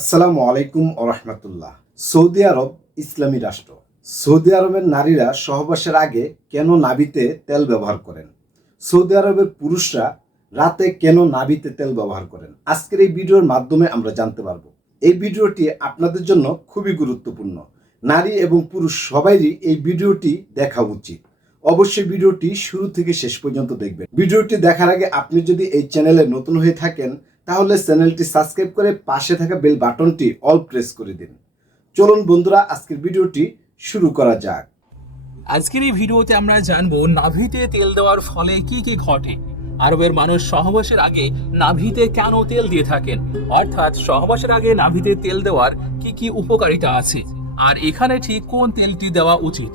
আসসালামু আলাইকুম রহমতুল্লাহ। সৌদি আরব ইসলামী রাষ্ট্র। সৌদি আরবের নারীরা সহবাসের আগে কেন নাবিতে তেল ব্যবহার করেন? সৌদি আরবের পুরুষরা রাতে কেন নাবিতে তেল ব্যবহার করেন? আজকের এই ভিডিওর মাধ্যমে আমরা জানতে পারব। এই ভিডিওটি আপনাদের জন্য খুবই গুরুত্বপূর্ণ। নারী এবং পুরুষ সবাইরই এই ভিডিওটি দেখা উচিত। অবশ্যই ভিডিওটি শুরু থেকে শেষ পর্যন্ত দেখবেন। ভিডিওটি দেখার আগে আপনি যদি এই চ্যানেলে নতুন হয়ে থাকেন তাহলে চ্যানেলটি সাবস্ক্রাইব করে পাশে থাকা বেল বাটনটি অল প্রেস করে দিন। চলুন বন্ধুরা, আজকের ভিডিওটি শুরু করা যাক। আজকের এই ভিডিওতে আমরা জানব, নাভিতে তেল দেওয়ার ফলে কি কি ঘটে? আরবের মানুষ সহবাসের আগে নাভিতে কেন তেল দিয়ে থাকেন? অর্থাৎ সহবাসের আগে নাভিতে তেল দেওয়ার কি কি উপকারিতা আছে? আর এখানে ঠিক কোন তেলটি দেওয়া উচিত?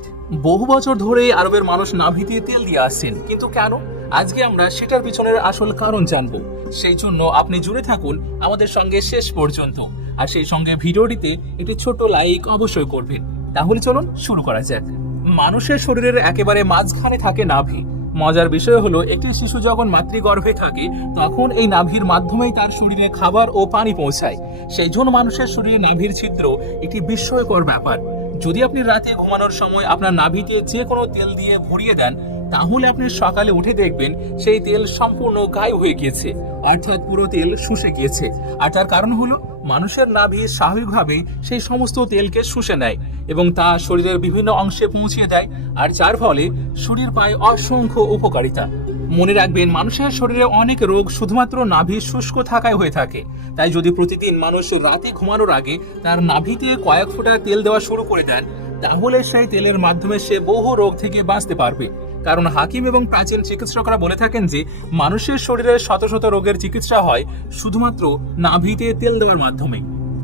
বহু বছর ধরে আরবের মানুষ নাভিতে তেল দিয়ে আসছেন, কিন্তু কেন? আজকে আমরা সেটার পিছনের আসল কারণ জানব। সেই জন্য আপনি জুড়ে থাকুন আমাদের সঙ্গে শেষ পর্যন্ত। আর সেই সঙ্গে ভিডিওটিতে একটি ছোট লাইক অবশ্যই করবেন। তাহলে চলুন শুরু করা যাক। মানুষের শরীরের একেবারে মাঝখানে থাকে নাভি। মজার বিষয় হলো, একটি শিশু যখন মাতৃগর্ভে থাকে, তখন এই নাভির মাধ্যমেই তার শরীরে খাবার ও পানি পৌঁছায়। সেই জন্য মানুষের শরীরে নাভির ছিদ্র একটি বিস্ময়কর ব্যাপার। যদি আপনি রাতে ঘুমানোর সময় আপনার নাভিতে যে কোনো তেল দিয়ে ভরিয়ে দেন তাহলে আপনি সকালে উঠে দেখবেন সেই তেল সম্পূর্ণ গায়ে হয়ে গিয়েছে, অর্থাৎ পুরো তেল শুষে গিয়েছে। আর তার কারণ হলো, মানুষের নাভি স্বাভাবিকভাবেই সেই সমস্ত তেলকে শুষে নেয় এবং তা শরীরের বিভিন্ন অংশে পৌঁছিয়ে দেয়, আর যার ফলে শরীর পায় অসংখ্য উপকারিতা। মনে রাখবেন, মানুষের শরীরে অনেক রোগ শুধুমাত্র নাভি শুষ্ক থাকায় হয়ে থাকে। তাই যদি প্রতিদিন মানুষ রাতে ঘুমানোর আগে তার নাভিতে কয়েক ফোঁটা তেল দেওয়া শুরু করে দেন, তাহলে সেই তেলের মাধ্যমে সে বহু রোগ থেকে বাঁচতে পারবে। কারণ হাকিম এবং প্রাচীন চিকিৎসকরা বলে থাকেন যে, মানুষের শরীরে শত শত রোগের চিকিৎসা হয় শুধুমাত্র নাভিতে তেল দেওয়ার মাধ্যমে।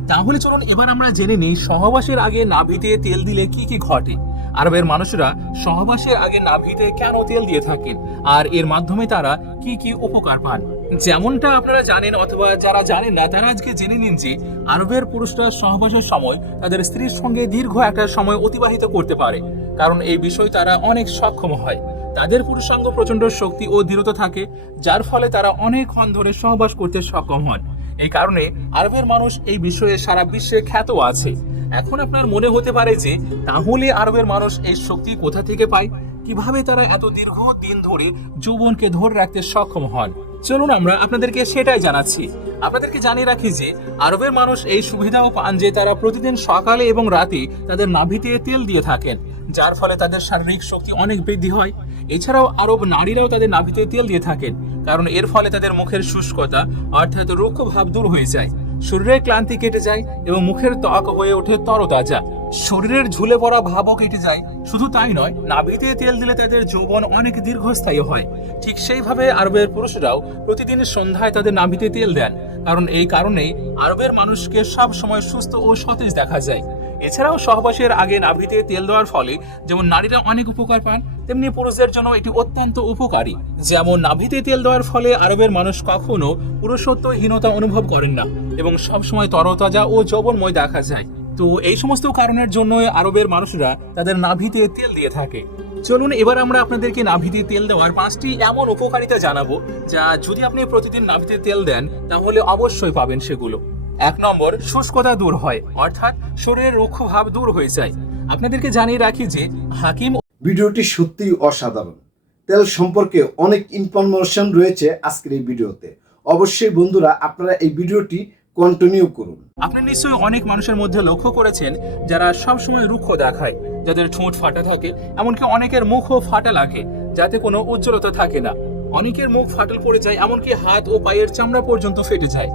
তাহলে চলুন এবার আমরা জেনে নিই সহবাসের আগে নাভিতে তেল দিলে কি কি ঘটে। আরবের মানুষরা সহবাসের আগে নাভিতে কেন তেল দিয়ে থাকেন? আর এর মাধ্যমে তারা কি কি উপকার পান? যেমনটা আপনারা জানেন অথবা যারা জানেন না, তারা আজকে জেনে নিন যে, আরবের পুরুষরা সহবাসের সময় তাদের স্ত্রীর সঙ্গে দীর্ঘ একটা সময় অতিবাহিত করতে পারে। কারণ এই বিষয় তারা অনেক সক্ষম হয়। তাদের পুরুষাঙ্গ প্রচণ্ড শক্তি ও দৃঢ়তা থাকে, যার ফলে তারা অনেকক্ষণ ধরে সহবাস করতে সক্ষম হন। এই কারণে আরবের মানুষ এই বিষয়ে সারা বিশ্বে খ্যাত আছে। এখন আপনার মনে হতে পারে যে, তাহলে আরবের মানুষ এই শক্তি কোথা থেকে পায়? কীভাবে তারা এত দীর্ঘ দিন ধরে যৌবনকে ধরে রাখতে সক্ষম হন? চলুন আমরা আপনাদেরকে সেটাই জানাচ্ছি। আপনাদেরকে জানিয়ে রাখি যে, আরবের মানুষ এই সুবিধাও পান যে তারা প্রতিদিন সকালে এবং রাতে তাদের নাভিতে তেল দিয়ে থাকেন, যার ফলে তাদের শারীরিক শক্তি অনেক বৃদ্ধি হয়। এছাড়াও আরব নারীরাও তাদের নাভিতে তেল দিয়ে থাকেন, কারণ এর ফলে তাদের মুখের শুষ্কতা অর্থাৎ রুক্ষ ভাব দূর হয়ে যায়। শরীরের ক্লান্তি কেটে যায় এবং মুখের ত্বক হয়ে ওঠে তরতাজা। শরীরের ঝুলে পড়া ভাবও কেটে যায়। শুধু তাই নয়, নাভিতে তেল দিলে তাদের যৌবন অনেক দীর্ঘস্থায়ী হয়। ঠিক সেইভাবে আরবের পুরুষরাও প্রতিদিন সন্ধ্যায় তাদের নাভিতে তেল দেন, কারণ এই কারণেই আরবের মানুষকে সব সময় সুস্থ ও সতেজ দেখা যায়। এছাড়াও সহবাসের আগে নাভিতে তেল দেওয়ার ফলে যেমন নারীরা অনেক উপকার পান, তেমনি পুরুষদের জন্য এটি অত্যন্ত উপকারী। যেমন নাভিতে তেল দেওয়ার ফলে আরবের মানুষ কখনো পুরুষত্বহীনতা অনুভব করেন না এবং সবসময় তরতাজা ও যৌবনময় দেখা যায়। তো এই সমস্ত কারণের জন্য আরবের মানুষরা তাদের নাভিতে তেল দিয়ে থাকে। চলুন এবার আমরা আপনাদেরকে নাভিতে তেল দেওয়ার পাঁচটি এমন উপকারিতা জানাব, যা যদি আপনি প্রতিদিন নাভিতে তেল দেন, তাহলে অবশ্যই পাবেন সেগুলো। এক নম্বর, শুষ্কতা দূর হয়, অর্থাৎ শরীরের রুক্ষ ভাব দূর হয়ে যায়। আপনাদেরকে জানিয়ে রাখি যে হাকিম ভিডিওটি সত্যিই অসাধারণ। তেল সম্পর্কে অনেক ইনফরমেশন রয়েছে আজকের এই ভিডিওতে। অবশ্যই বন্ধুরা, আপনারা এই ভিডিওটি কন্টিনিউ করুন। আপনি নিশ্চয়ই অনেক মানুষের মধ্যে লক্ষ্য করেছেন যারা সবসময় রুক্ষ দেখায়, যাদের ঠোঁট ফাটা থাকে, এমনকি অনেকের মুখও ফাটা লাগে, যাতে কোনো উজ্জ্বলতা থাকে না। অনেকের মুখ ফাটল পড়ে যায়, এমনকি হাত ও পায়ের চামড়া পর্যন্ত ফেটে যায়।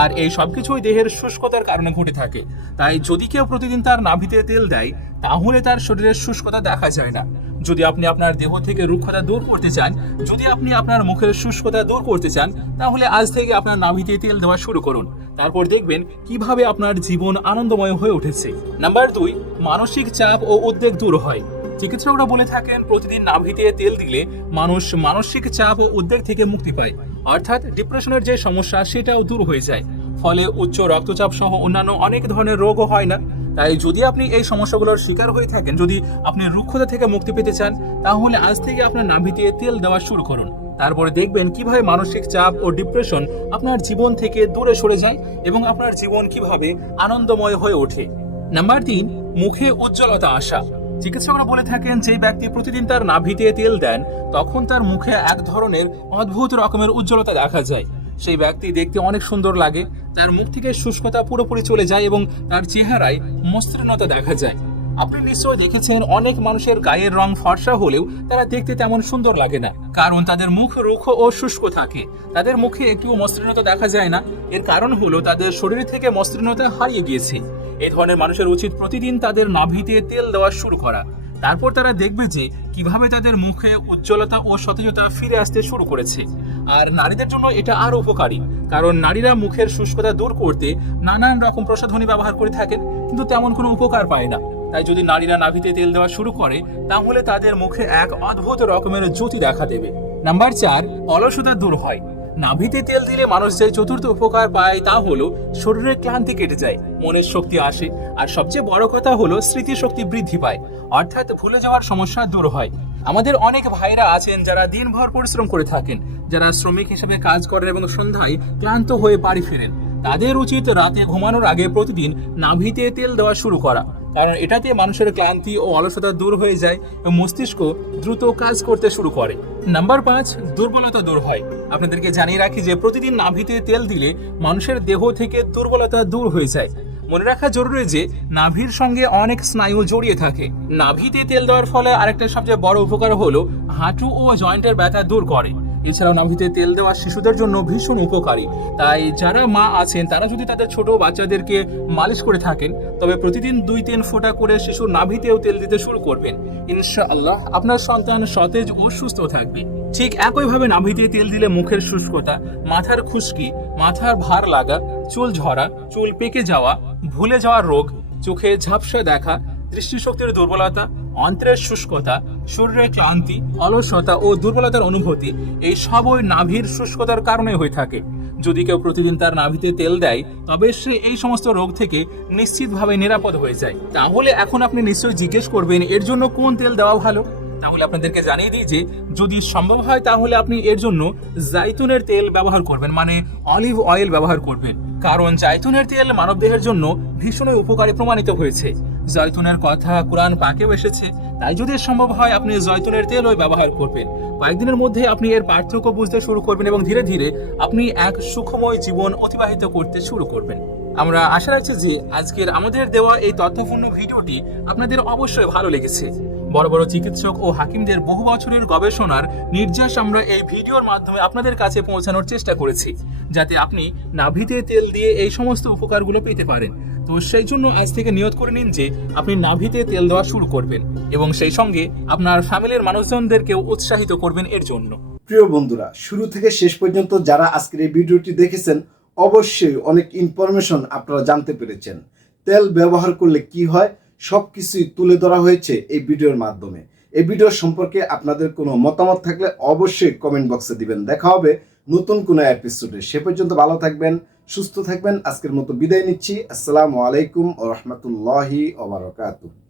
আর এই সবকিছুই দেহের শুষ্কতার কারণে ঘটে থাকে। তাই যদি কেউ প্রতিদিন তার নাভিতে তেল দেয়, তাহলে তার শরীরের শুষ্কতা দেখা যায় না। যদি আপনি আপনার দেহ থেকে রুক্ষতা দূর করতে চান, যদি আপনি আপনার মুখের শুষ্কতা দূর করতে চান, তাহলে আজ থেকে আপনার নাভিতে তেল দেওয়া শুরু করুন। তারপর দেখবেন কীভাবে আপনার জীবন আনন্দময় হয়ে উঠেছে। নাম্বার দুই, মানসিক চাপ ও উদ্বেগ দূর হয়। চিকিৎসকরা বলে থাকেন, প্রতিদিন নাভিতে তেল দিলে মানুষ মানসিক চাপ ও উদ্বেগ থেকে মুক্তি পায়। অর্থাৎ ডিপ্রেশনের যে সমস্যা, সেটাও দূর হয়ে যায়। ফলে উচ্চ রক্তচাপ সহ অন্যান্য অনেক ধরনের রোগও হয় না। তাই যদি আপনি এই সমস্যাগুলোর শিকার হয়ে থাকেন, যদি আপনি রুক্ষতা থেকে মুক্তি পেতে চান, তাহলে আজ থেকে আপনার নাভিতে তেল দেওয়া শুরু করুন। তারপরে দেখবেন কীভাবে মানসিক চাপ ও ডিপ্রেশন আপনার জীবন থেকে দূরে সরে যায় এবং আপনার জীবন কীভাবে আনন্দময় হয়ে ওঠে। নাম্বার তিন, মুখে উজ্জ্বলতা আসা। চিকিৎসকরা বলে থাকেন যে ব্যক্তি প্রতিদিন তার নাভিতে তেল দেন, তখন তার মুখে এক ধরনের অদ্ভুত রকমের উজ্জ্বলতা দেখা যায়। সেই ব্যক্তি দেখতে অনেক সুন্দর লাগে। তার মুখ থেকে শুষ্কতা পুরোপুরি চলে যায় এবং তার চেহারায় মসৃণতা দেখা যায়। আপনি নিশ্চয়ই দেখেছেন অনেক মানুষের গায়ের রং ফর্সা হলেও তারা দেখতে তেমন সুন্দর লাগে না। কারণ তাদের মুখ রুক্ষ ও শুষ্ক থাকে। তাদের মুখে একটু মসৃণতা দেখা যায় না। এর কারণ হলো তাদের শরীর থেকে মসৃণতা হারিয়ে গিয়েছে। এই ধরনের মানুষের উচিত প্রতিদিন তাদের নাভিতে তেল দেওয়া শুরু করা। তারপর তারা দেখবে যে কীভাবে তাদের মুখে উজ্জ্বলতা ও সতেজতা ফিরে আসতে শুরু করেছে। আর নারীদের জন্য এটা আরও উপকারী, কারণ নারীরা মুখের শুষ্কতা দূর করতে নানান রকম প্রসাধনী ব্যবহার করে থাকেন, কিন্তু তেমন কোনো উপকার পায় না। তাই যদি নারীরা নাভিতে তেল দেওয়া শুরু করে, তাহলে তাদের মুখে এক অদ্ভুত রকমের জ্যোতি দেখা দেবে। নাম্বার চার, অলসতা দূর হয়। নাভিতে তেল দিলে মানুষ যে চতুর্থ উপকার পায় তা হলো শরীরের ক্লান্তি কেটে যায়, মনের শক্তি আসে, আর সবচেয়ে বড় কথা হলো স্মৃতিশক্তি বৃদ্ধি পায়। অর্থাৎ ভুলে যাওয়ার সমস্যা দূর হয়। আমাদের অনেক ভাইরা আছেন যারা দিনভর পরিশ্রম করে থাকেন, যারা শ্রমিক হিসেবে কাজ করেন এবং সন্ধ্যায় ক্লান্ত হয়ে বাড়ি ফেরেন। তাদের উচিত রাতে ঘুমানোর আগে প্রতিদিন নাভিতে তেল দেওয়া শুরু করা, কারণ এটাতে মানুষের ক্লান্তি ও অলসতা দূর হয়ে যায় এবং মস্তিষ্ক দ্রুত কাজ করতে শুরু করে। নাম্বার পাঁচ, দুর্বলতা দূর হয়। আপনাদেরকে জানিয়ে রাখি যে প্রতিদিন নাভিতে তেল দিলে মানুষের দেহ থেকে দুর্বলতা দূর হয়ে যায়। মনে রাখা জরুরি যে নাভির সঙ্গে অনেক স্নায়ু জড়িয়ে থাকে। নাভিতে তেল দেওয়ার ফলে আরেকটা সবচেয়ে বড় উপকার হলো হাঁটু ও জয়েন্টের ব্যথা দূর করে। এছাড়াও নাভিতে তেল দেওয়া শিশুদের জন্য ভীষণ উপকারী। তাই যারা মা আছেন, তারা যদি তাদের ছোট বাচ্চাদেরকে মালিশ করে থাকেন, তবে প্রতিদিন দুই তিন ফোঁটা করে শিশুর নাভিতেও তেল দিতে শুরু করবেন। ইনশাআল্লাহ আপনার সন্তান সতেজ ও সুস্থ থাকবে। ঠিক একইভাবে নাভিতে তেল দিলে মুখের শুষ্কতা, মাথার খুশকি, মাথার ভার লাগা, চুল ঝরা, চুল পেকে যাওয়া ভুলে যাওয়ার রোগ, চোখে ঝাপসা দেখা, দৃষ্টিশক্তির দুর্বলতা, অন্ত্রের শুষ্কতা শরীরের ক্লান্তি, অলসতা ও দুর্বলতার অনুভূতি, এই সবই নাভির শুষ্কতার কারণে হয়ে থাকে। যদি কেউ প্রতিদিন তার নাভিতে তেল দেয়, তবে সে এই সমস্ত রোগ থেকে নিশ্চিতভাবে নিরাপদ হয়ে যায়। তাহলে এখন আপনি নিশ্চয়ই জিজ্ঞেস করবেন, এর জন্য কোন তেল দেওয়া ভালো? তাহলে আপনাদেরকে জানিয়ে দিই যে, যদি সম্ভব হয় তাহলে আপনি এর জন্য জাইতুনের তেল ব্যবহার করবেন মানে অলিভ অয়েল ব্যবহার করবেন। কারণ জাইতুনের তেল মানবদেহের জন্য ভীষণই উপকারী প্রমাণিত হয়েছে। জয়তুনের কথা কোরআন পাকেও এসেছে, তাই যদি সম্ভব হয় আপনি জয়তুনের তেলও ব্যবহার করবেন। কয়েকদিনের মধ্যে আপনি এর পার্থক্য বুঝতে শুরু করবেন এবং ধীরে ধীরে আপনি এক সুখময় জীবন অতিবাহিত করতে শুরু করবেন। আমরা আশা রাখছি যে আজকের আমাদের দেওয়া এই তথ্যপূর্ণ ভিডিওটি আপনাদের অবশ্যই ভালো লেগেছে। বড় বড় চিকিৎসক ও হাকিমদের বহু বছরের গবেষণার নির্যাস আমরা এই ভিডিওর মাধ্যমে আপনাদের কাছে পৌঁছানোর চেষ্টা করেছি, যাতে আপনি নাভিতে তেল দিয়ে এই সমস্ত উপকারগুলো পেতে পারেন। তো সেই জন্য আজ থেকে নিয়ত করে নিন যে, আপনি নাভিতে তেল দেওয়া শুরু করবেন এবং সেই সঙ্গে আপনার ফ্যামিলির মানুষজনদেরকেও উৎসাহিত করবেন এর জন্য। প্রিয় বন্ধুরা, শুরু থেকে শেষ পর্যন্ত যারা আজকের এই ভিডিওটি দেখেছেন, অবশ্যই অনেক ইনফরমেশন আপনারা জানতে পেরেছেন। তেল ব্যবহার করলে কি হয়? সব কিছুই তুলে ধরা হয়েছে এই ভিডিওর মাধ্যমে। এই ভিডিও সম্পর্কে আপনাদের কোনো মতামত থাকলে অবশ্যই কমেন্ট বক্সে দিবেন। দেখা হবে নতুন কোনো এপিসোডে সে পর্যন্ত ভালো থাকবেন, সুস্থ থাকবেন। আজকের মতো বিদায় নিচ্ছি। আসসালামু আলাইকুম ও রহমতুল্লাহি ওবরাকাতুহ